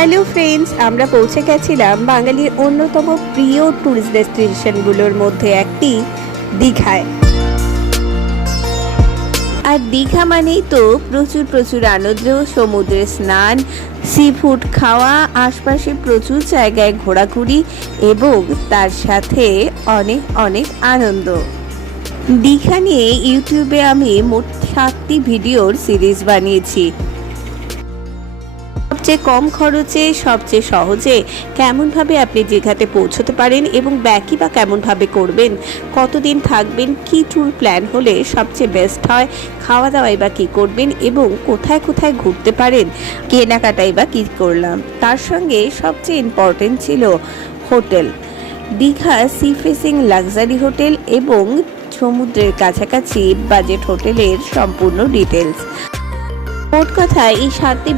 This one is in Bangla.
হ্যালো ফ্রেন্ডস, আমরা পৌঁছে গেছিলাম বাঙালির অন্যতম প্রিয় ট্যুরিস্ট ডেস্টিনেশনগুলোর মধ্যে একটি দীঘায়। আর দীঘা মানেই তো প্রচুর প্রচুর আনন্দ, সমুদ্রে স্নান, সি ফুড খাওয়া, আশপাশে প্রচুর জায়গায় ঘোরাঘুরি এবং তার সাথে অনেক অনেক আনন্দ। দীঘা নিয়ে ইউটিউবে আমি মোট 7টি ভিডিওর সিরিজ বানিয়েছি। সবচেয়ে কম খরচে, সবচেয়ে সহজে কেমনভাবে আপনি দীঘাতে পৌঁছতে পারেন এবং ব্যাকই বা কেমনভাবে করবেন, কতদিন থাকবেন, কি ট্যুর প্ল্যান হলে সবচেয়ে বেস্ট হয়, খাওয়া দাওয়াই বা কী করবেন এবং কোথায় কোথায় ঘুরতে পারেন, কেনাকাটাই বা কী করলাম। তার সঙ্গে সবচেয়ে ইম্পর্টেন্ট ছিল hotel. Digha sea facing luxury hotel এবং সমুদ্রের কাছাকাছি বাজেট হোটেলের সম্পূর্ণ ডিটেলস। মোট কথা এই 7টি